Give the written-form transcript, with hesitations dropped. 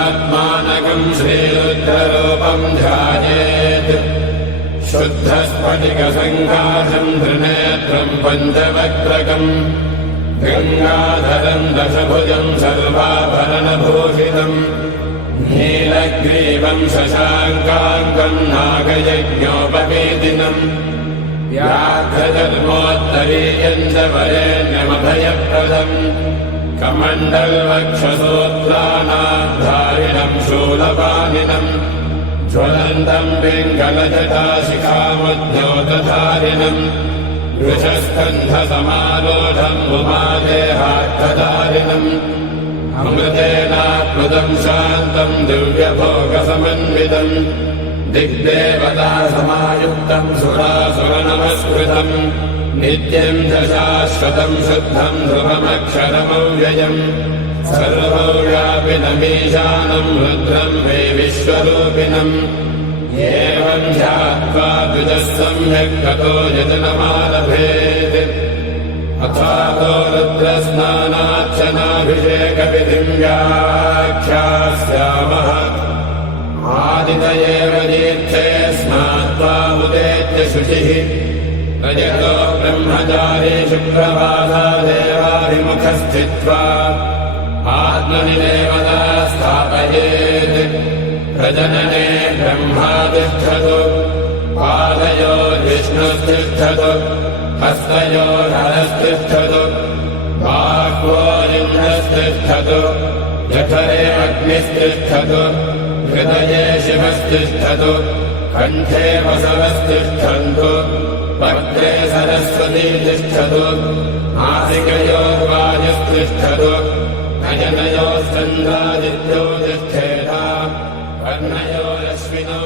शुद्धात्मानकम् श्रीरुद्ररूपम् ध्यायेत् शुद्धस्फटिकसङ्काशम् त्रिनेत्रम् पञ्चवक्त्रकम् गङ्गाधरम् दशभुजम् सर्वाभरणभूषितम् नीलग्रीवम् शशाङ्काङ्कम् नागयज्ञोपवेदिनम् व्याघ्रधर्मोत्तरीयम् च वरेण्यमभयप्रदम् कमण्डलवक्षसूत्राणाधारिणम् शूलपाणिनम् ज्वलन्तम् पिङ्गलजटाशिखामद्योतधारिणम् वृषस्कन्धसमारोढम् उमादेहार्थधारिणम् अमृतेनाप्लुतम् शान्तम् दिव्यभोगसमन्वितम् दिग्देवतासमायुक्तम् सुरासुरनमस्कृतम् नित्यम् च शाश्वतम् शुद्धम् ध्रुवमक्षरमव्ययम् सर्वव्यापिनमीशानम् रुद्रम् वै विश्वरूपिणम् एवम् ध्यात्वा द्विजः सम्यक् ततो यजनमालभेत् अथातो रुद्रस्नानार्चनाभिषेकविधिम् व्याख्यास्यामः आदितयेव तीर्थे स्नात्वा उदेत्य शुचिः रजतो ब्रह्मचारी शुक्रवासादेवाभिमुखः स्थित्वा आत्मनि देवता स्थापयेत् प्रजनने ब्रह्मा तिष्ठतु पादयोर्विष्णुस्तिष्ठतु हस्तयोर्हरस्तिष्ठतु बाह्वोरिन्द्रस्तिष्ठतु जठरे अग्निस्तिष्ठतु हृदये शिवस्तिष्ठतु कण्ठे वसवस्तिष्ठन्तु वक्त्रे सरस्वती तिष्ठतु नासिकयोर्वायुस्तिष्ठतु नयनयोश्चन्द्रादित्यो तिष्ठेता कर्णयोरश्विनो